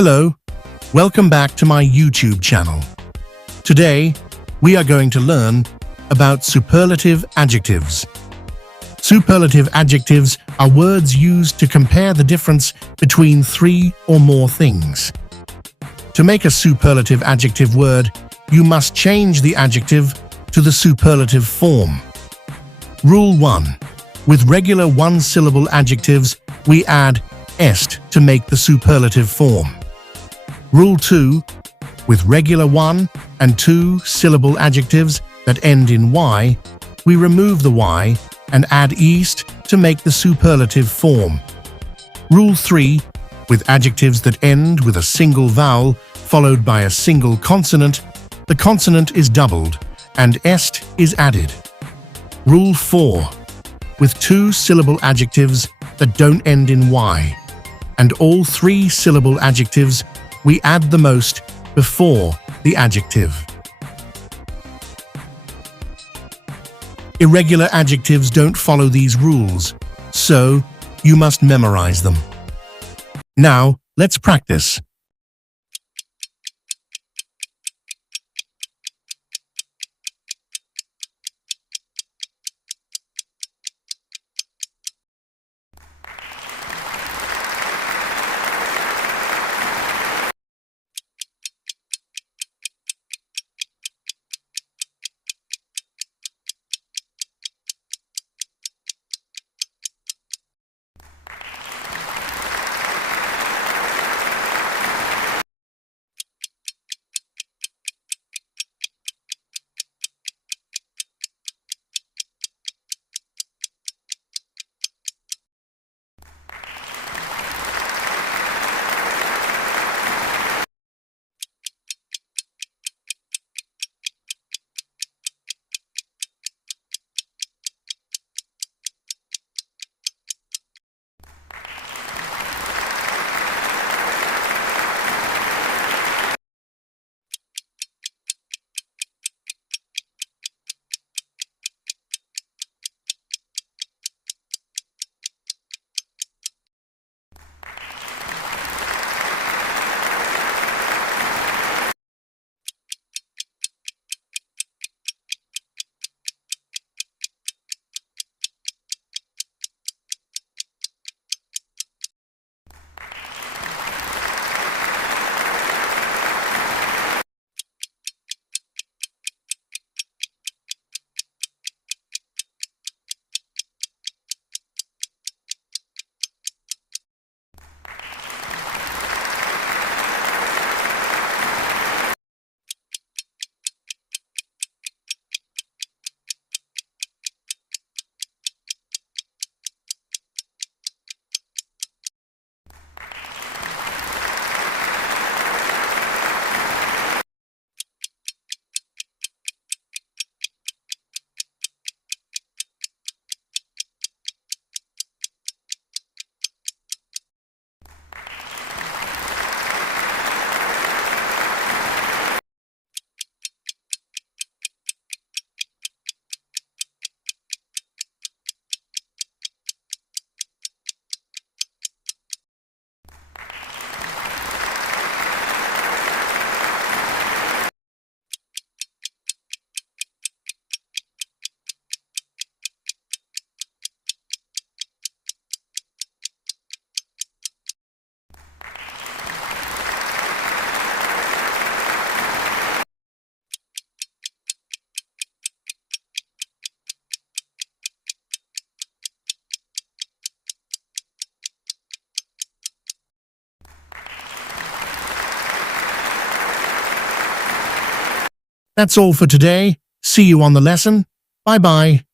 Hello, welcome back to my YouTube channel. Today, we are going to learn about superlative adjectives. Superlative adjectives are words used to compare the difference between three or more things. To make a superlative adjective word, you must change the adjective to the superlative form. Rule 1. With regular one-syllable adjectives, we add est to make the superlative form. Rule 2. With regular one- and two-syllable adjectives that end in y, we remove the y and add east to make the superlative form. Rule 3. With adjectives that end with a single vowel followed by a single consonant, the consonant is doubled and est is added. Rule 4. With two-syllable adjectives that don't end in y, and all three-syllable adjectives, we add the most before the adjective. Irregular adjectives don't follow these rules, so you must memorize them. Now, let's practice. That's all for today. See you on the lesson. Bye-bye.